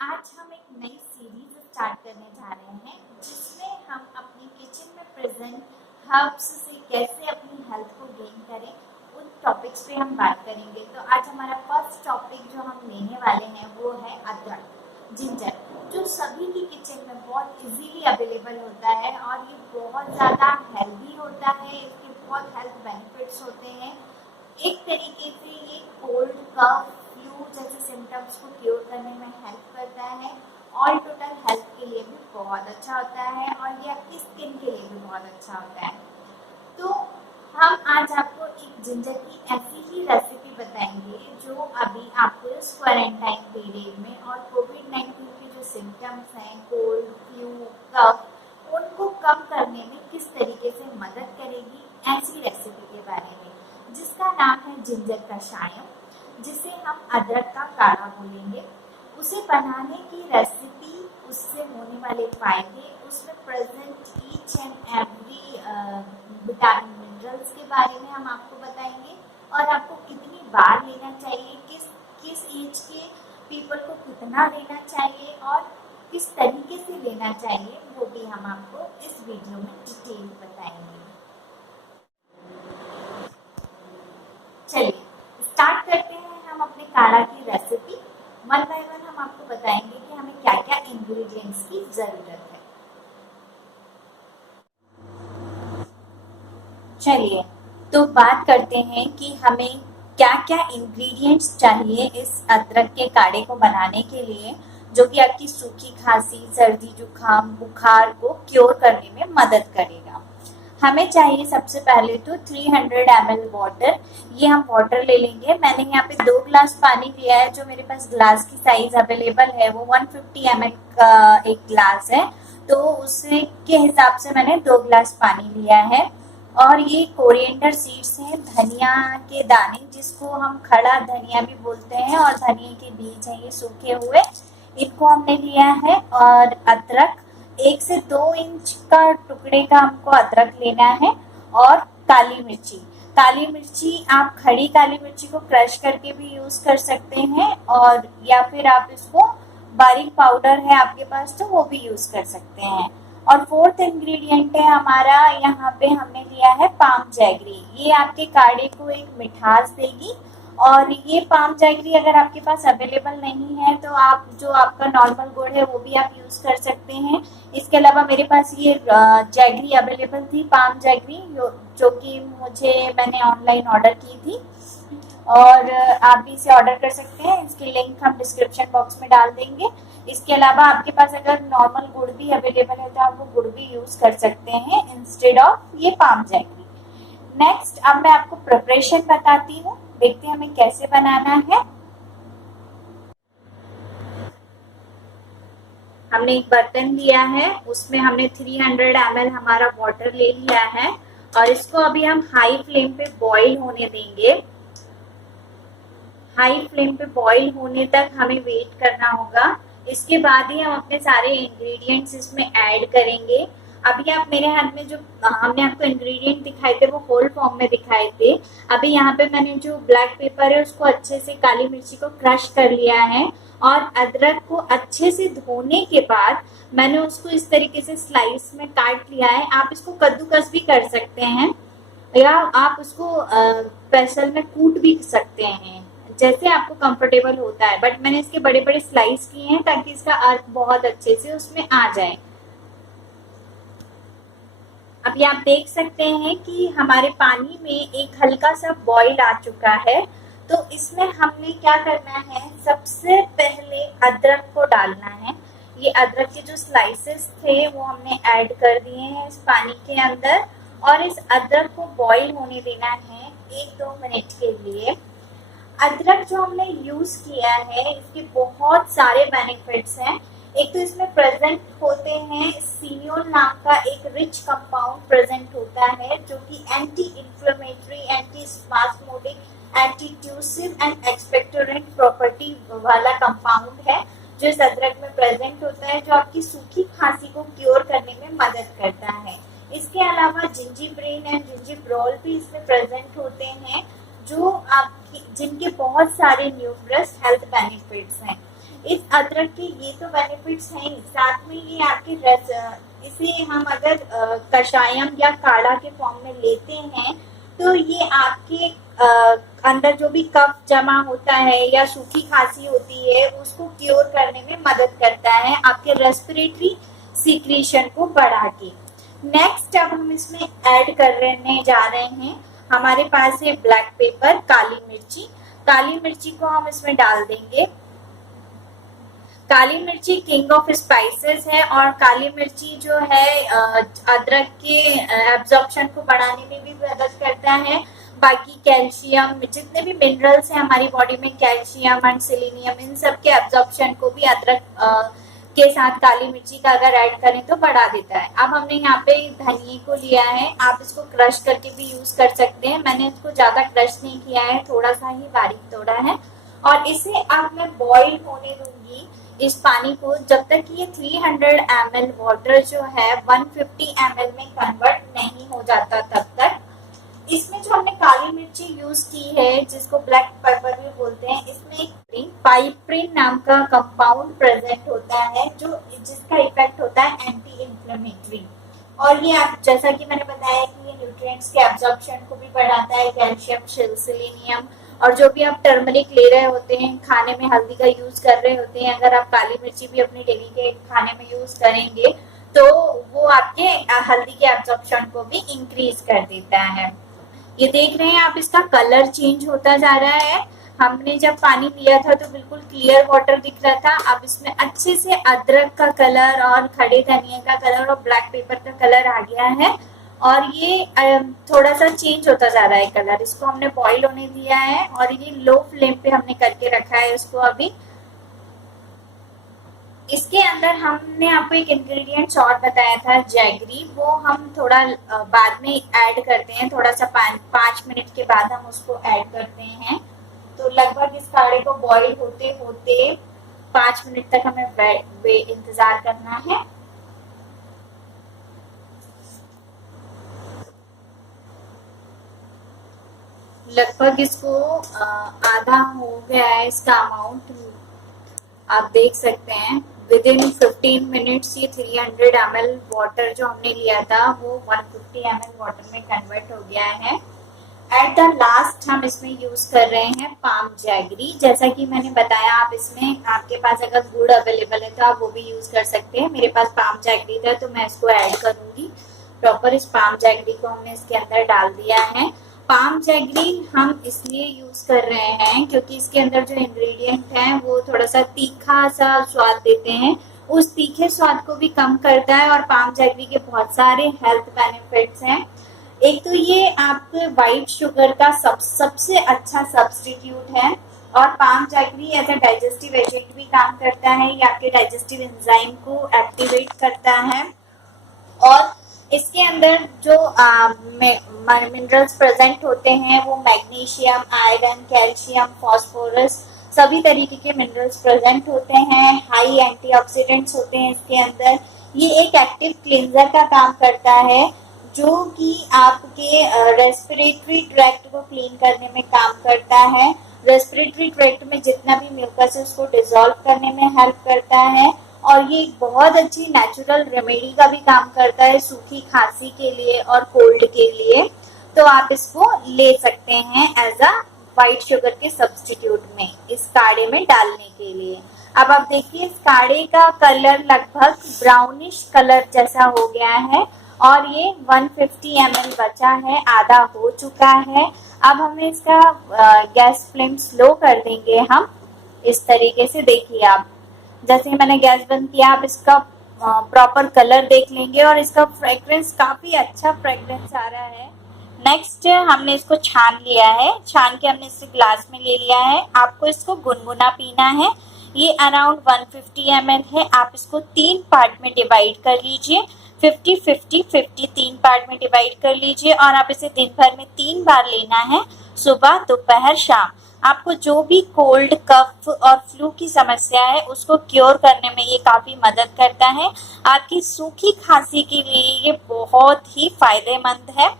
आज हम एक नई सीरीज स्टार्ट करने जा रहे हैं जिसमें हम अपनी किचन में प्रेजेंट हर्ब्स से कैसे अपनी हेल्थ को गेन करें उन टॉपिक्स पे हम बात करेंगे। तो आज हमारा फर्स्ट टॉपिक जो हम लेने वाले हैं वो है अदरक, जिंजर, जो सभी की किचन में बहुत इजीली अवेलेबल होता है और ये बहुत ज़्यादा हेल्दी होता है। इसके बहुत हेल्थ बेनिफिट्स होते हैं। एक तरीके से ये कोल्ड कफ फ्लू जैसे सिम्टम्स को क्योर करने में हेल्प करता है। ऑल टोटल हेल्थ के लिए भी बहुत अच्छा होता है और ये आपकी स्किन के लिए भी बहुत अच्छा होता है। तो हम आज आपको एक जिंजर की ऐसी ही रेसिपी बताएंगे जो अभी आपको इस क्वारंटाइन पीरियड में और कोविड-19 के जो सिम्टम्स हैं कोल्ड फ्लू कफ उनको कम करने में किस तरीके से मदद करेगी, ऐसी रेसिपी के बारे में, जिसका नाम है जिंजर कषायम, जिसे हम अदरक का काढ़ा बोलेंगे। उसे बनाने की रेसिपी, उससे होने वाले फायदे, उसमें present each and every vitamin minerals के बारे में हम आपको बताएंगे और आपको कितनी बार लेना चाहिए, किस एज के पीपल को कितना लेना चाहिए और किस तरीके से लेना चाहिए, वो भी हम आपको इस वीडियो में डिटेल बताएंगे। चलिए स्टार्ट करते हैं हम अपने काढ़ा की रेसिपी। वन बाय वन हम आपको बताएंगे कि हमें क्या क्या इंग्रेडिएंट्स की जरूरत है। चलिए तो बात करते हैं कि हमें क्या क्या इंग्रेडिएंट्स चाहिए इस अदरक के काढ़े को बनाने के लिए, जो कि आपकी सूखी खांसी, सर्दी जुकाम, बुखार को क्योर करने में मदद करेगा। हमें चाहिए सबसे पहले तो 300 ml वाटर। ये हम वाटर ले लेंगे। मैंने यहाँ पे 2 ग्लास पानी लिया है। जो मेरे पास ग्लास की साइज अवेलेबल है वो 150 ml का एक ग्लास है, तो उसके हिसाब से मैंने 2 ग्लास पानी लिया है। और ये कोरिएंडर सीड्स हैं, धनिया के दाने, जिसको हम खड़ा धनिया भी बोलते हैं, और धनिया के बीज हैं ये सूखे हुए, इनको हमने लिया है। और अदरक 1 से 2 इंच का टुकड़े का हमको अदरक लेना है। और काली मिर्ची आप खड़ी काली मिर्ची को क्रश करके भी यूज कर सकते हैं, और या फिर आप इसको बारीक पाउडर है आपके पास तो वो भी यूज कर सकते हैं। और फोर्थ इंग्रेडिएंट है हमारा, यहाँ पे हमने लिया है पाम जैगरी। ये आपके काढ़े को एक मिठास देगी। और ये पाम जैगरी अगर आपके पास अवेलेबल नहीं है तो आप जो आपका नॉर्मल गुड़ है वो भी आप यूज कर सकते हैं। इसके अलावा मेरे पास ये जैगरी अवेलेबल थी, पाम जैगरी, जो कि मैंने ऑनलाइन ऑर्डर की थी, और आप भी इसे ऑर्डर कर सकते हैं। इसकी लिंक हम डिस्क्रिप्शन बॉक्स में डाल देंगे। इसके अलावा आपके पास अगर नॉर्मल गुड़ भी अवेलेबल है तो आप वो गुड़ भी यूज कर सकते हैं इंस्टेड ऑफ ये पाम जैगरी। नेक्स्ट अब मैं आपको प्रिपरेशन बताती हूँ, देखते हैं हमें कैसे बनाना है। हमने एक बर्तन लिया है, उसमें हमने 300 ml हमारा वाटर ले लिया है, और इसको अभी हम हाई फ्लेम पे बॉईल होने देंगे। हाई फ्लेम पे बॉईल होने तक हमें वेट करना होगा। इसके बाद ही हम अपने सारे इंग्रेडिएंट्स इसमें ऐड करेंगे। अभी आप मेरे हाथ में जो हमने आपको इंग्रेडिएंट दिखाए थे वो होल फॉर्म में दिखाए थे। अभी यहाँ पे मैंने जो ब्लैक पेपर है उसको अच्छे से, काली मिर्ची को क्रश कर लिया है, और अदरक को अच्छे से धोने के बाद मैंने उसको इस तरीके से स्लाइस में काट लिया है। आप इसको कद्दूकस भी कर सकते हैं या आप उसको प्रेसर में कूट भी सकते हैं, जैसे आपको कंफर्टेबल होता है। बट मैंने इसके बड़े बड़े स्लाइस किए हैं ताकि इसका अर्क बहुत अच्छे से उसमें आ जाए। अभी आप देख सकते हैं कि हमारे पानी में एक हल्का सा बॉईल आ चुका है। तो इसमें हमने क्या करना है, सबसे पहले अदरक को डालना है। ये अदरक के जो स्लाइसेस थे वो हमने ऐड कर दिए हैं इस पानी के अंदर, और इस अदरक को बॉईल होने देना है 1-2 मिनट के लिए। अदरक जो हमने यूज किया है इसके बहुत सारे बेनिफिट्स हैं। एक तो इसमें प्रेजेंट होते हैं सिनियोल नाम का एक रिच कंपाउंड प्रेजेंट होता है, जो कि anti inflammatory, anti spasmodic, anti ट्यूसिव and expectorant property वाला कंपाउंड है जो इस अदरक में प्रेजेंट होता है, जो आपकी सूखी खांसी को क्योर करने में मदद करता है। इसके अलावा जिंजीब्रेन एंड जिंजीब्रोल भी इसमें प्रेजेंट होते हैं, जो आपकी जिनके बहुत सारे न्यूमरस हेल्थ बेनिफिट्स हैं। इस अदरक के ये तो बेनिफिट्स हैं, साथ में ये आपके रस, इसे हम अगर कषायम या काढ़ा के फॉर्म में लेते हैं तो ये आपके अंदर जो भी कफ जमा होता है या सूखी खांसी होती है उसको क्योर करने में मदद करता है, आपके रेस्पिरेटरी सीक्रेशन को बढ़ा के। नेक्स्ट अब हम इसमें ऐड करने जा रहे हैं, हमारे पास है ब्लैक पेपर, काली मिर्ची। काली मिर्ची को हम इसमें डाल देंगे। काली मिर्ची किंग ऑफ स्पाइसेस है और काली मिर्ची जो है अदरक के एब्जॉर्प्शन को बढ़ाने में भी मदद करता है। बाकी कैल्शियम, जितने भी मिनरल्स हैं हमारी बॉडी में, कैल्शियम एंड सेलेनियम, इन सब के एब्जॉर्प्शन को भी अदरक के साथ काली मिर्ची का अगर ऐड करें तो बढ़ा देता है। अब हमने यहाँ पे धनिए को लिया है, आप इसको क्रश करके भी यूज कर सकते हैं। मैंने इसको ज्यादा क्रश नहीं किया है, थोड़ा सा ही बारीक तोड़ा है। और इसे अब मैं बॉईल होने दूंगी इस पानी को, जब तक ये 300 ml वाटर जो है 150 ml में कन्वर्ट नहीं हो जाता तब तक। इसमें जो हमने काली मिर्ची यूज की है, जिसको ब्लैक पेपर भी बोलते हैं, इसमें एक पाइप्रिन नाम का कंपाउंड प्रेजेंट होता है जो जिसका इफेक्ट होता है एंटी इंफ्लेमेटरी। और ये आप जैसा कि मैंने बताया कि ये न्यूट्रिएंट्स के एब्जॉर्प्शन को भी बढ़ाता है, कैल्शियम, सेलेनियम। और जो भी आप टर्मरिक ले रहे होते हैं, खाने में हल्दी का यूज कर रहे होते हैं, अगर आप काली मिर्ची भी अपने डेली के खाने में यूज करेंगे तो वो आपके हल्दी के एब्जॉर्प्शन को भी इंक्रीज कर देता है। ये देख रहे हैं आप, इसका कलर चेंज होता जा रहा है। हमने जब पानी पिया था तो बिल्कुल क्लियर वाटर दिख रहा था, अब इसमें अच्छे से अदरक का कलर और खड़े धनिया का कलर और ब्लैक पेपर का कलर आ गया है। और ये थोड़ा सा चेंज होता जा रहा है कलर। इसको हमने बॉईल होने दिया है और ये लो फ्लेम पे हमने करके रखा है इसको। अभी इसके अंदर हमने आपको एक इंग्रेडिएंट और बताया था, जैगरी, वो हम थोड़ा बाद में ऐड करते हैं, थोड़ा सा 5 मिनट के बाद हम उसको ऐड करते हैं। तो लगभग इस काढ़े को बॉईल होते होते 5 मिनट तक हमें इंतजार करना है। लगभग इसको आधा हो गया है इसका अमाउंट, आप देख सकते हैं। विद इन 15 मिनट्स ये 300 ml वाटर जो हमने लिया था वो 150 ml वाटर में कन्वर्ट हो गया है। एट द लास्ट हम इसमें यूज कर रहे हैं पाम जैगरी। जैसा कि मैंने बताया, आप इसमें आपके पास अगर गुड़ अवेलेबल है तो आप वो भी यूज कर सकते हैं। मेरे पास पाम जैगरी था तो मैं इसको ऐड करूंगी। प्रॉपर इस पाम जैगरी को हमने इसके अंदर डाल दिया है। पाम जैगरी हम इसलिए यूज कर रहे हैं क्योंकि इसके अंदर जो इंग्रेडिएंट है वो थोड़ा सा तीखा सा स्वाद देते हैं, उस तीखे स्वाद को भी कम करता है। और पाम जैगरी के बहुत सारे हेल्थ बेनिफिट्स हैं। एक तो ये आपके वाइट शुगर का सबसे अच्छा सब्स्टिट्यूट है। और palm jaggery as a digestive agent भी काम करता है, ये आपके डाइजेस्टिव एंजाइम को एक्टिवेट करता है। और इसके अंदर जो मिनरल्स प्रेजेंट होते हैं वो मैग्नीशियम, आयरन, कैल्शियम, फास्फोरस, सभी तरीके के मिनरल्स प्रेजेंट होते हैं। हाई एंटीऑक्सीडेंट्स होते हैं इसके अंदर। ये एक एक्टिव क्लींजर का काम करता है जो कि आपके रेस्पिरेटरी ट्रैक्ट को क्लीन करने में काम करता है। रेस्पिरेटरी ट्रैक्ट में जितना भी म्यूकस है उसको डिसॉल्व करने में हेल्प करता है। और ये बहुत अच्छी नेचुरल रेमेडी का भी काम करता है सूखी खांसी के लिए और कोल्ड के लिए। तो आप इसको ले सकते हैं एज अ वाइट शुगर के सब्स्टिट्यूट में इस काढ़े में डालने के लिए। अब आप देखिए इस काढ़े का कलर लगभग ब्राउनिश कलर जैसा हो गया है और ये 150 ml बचा है, आधा हो चुका है। अब हमें इसका गैस फ्लेम स्लो कर देंगे हम। इस तरीके से देखिए आप, जैसे मैंने गैस बंद किया, आप इसका प्रॉपर कलर देख लेंगे और इसका फ्रेग्रेंस काफी अच्छा फ्रेग्रेंस आ रहा है। नेक्स्ट हमने इसको छान लिया है, छान के हमने इसे ग्लास में ले लिया है। आपको इसको गुनगुना पीना है। ये अराउंड 150 ml है। आप इसको 3 पार्ट में डिवाइड कर लीजिए, 50-50-50 3 पार्ट में डिवाइड कर लीजिए। और आप इसे दिन भर में 3 बार लेना है, सुबह, दोपहर, शाम। आपको जो भी कोल्ड, कफ और फ्लू की समस्या है उसको क्योर करने में ये काफी मदद करता है। आपकी सूखी खांसी के लिए ये बहुत ही फायदेमंद है।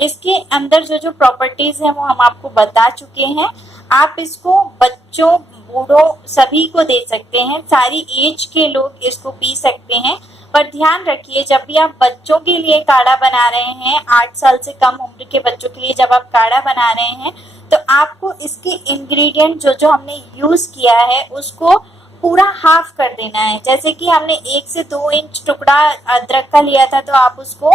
इसके अंदर जो जो प्रॉपर्टीज हैं वो हम आपको बता चुके हैं। आप इसको बच्चों, बूढ़ों सभी को दे सकते हैं, सारी एज के लोग इसको पी सकते हैं। पर ध्यान रखिए, जब भी आप बच्चों के लिए काढ़ा बना रहे हैं, 8 साल से कम उम्र के बच्चों के लिए जब आप काढ़ा बना रहे हैं, तो आपको इसके इंग्रेडिएंट जो जो हमने यूज किया है उसको पूरा हाफ कर देना है। जैसे कि हमने 1 से 2 इंच टुकड़ा अदरक का लिया था, तो आप उसको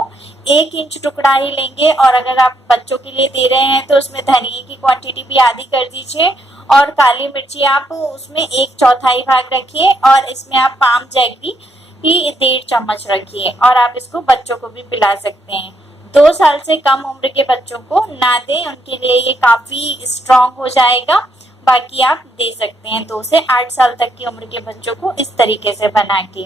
1 इंच टुकड़ा ही लेंगे। और अगर आप बच्चों के लिए दे रहे हैं तो उसमें धनिए की क्वांटिटी भी आधी कर दीजिए, और काली मिर्ची आप उसमें 1/4 भाग रखिए, और इसमें आप पाम जैगरी ही 1.5 चम्मच रखिए, और आप इसको बच्चों को भी पिला सकते हैं। 2 साल से कम उम्र के बच्चों को ना दें, उनके लिए ये काफी स्ट्रांग हो जाएगा। बाकी आप दे सकते हैं 2 से 8 साल तक की उम्र के बच्चों को इस तरीके से बना के।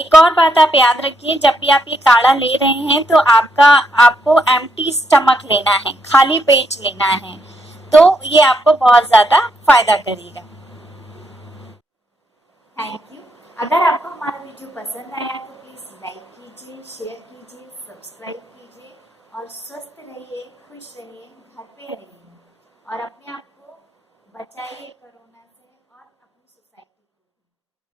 एक और बात आप याद रखिए, जब भी आप ये काढ़ा ले रहे हैं तो आपको एम्प्टी स्टमक लेना है, खाली पेट लेना है, तो ये आपको बहुत ज्यादा फायदा करेगा। Thank you. अगर आपको हमारा वीडियो पसंद आया तो प्लीज लाइक कीजिए, शेयर कीजिए, सब्सक्राइब कीजिए, और स्वस्थ रहिए, खुश रहिए, घर पे रहिए।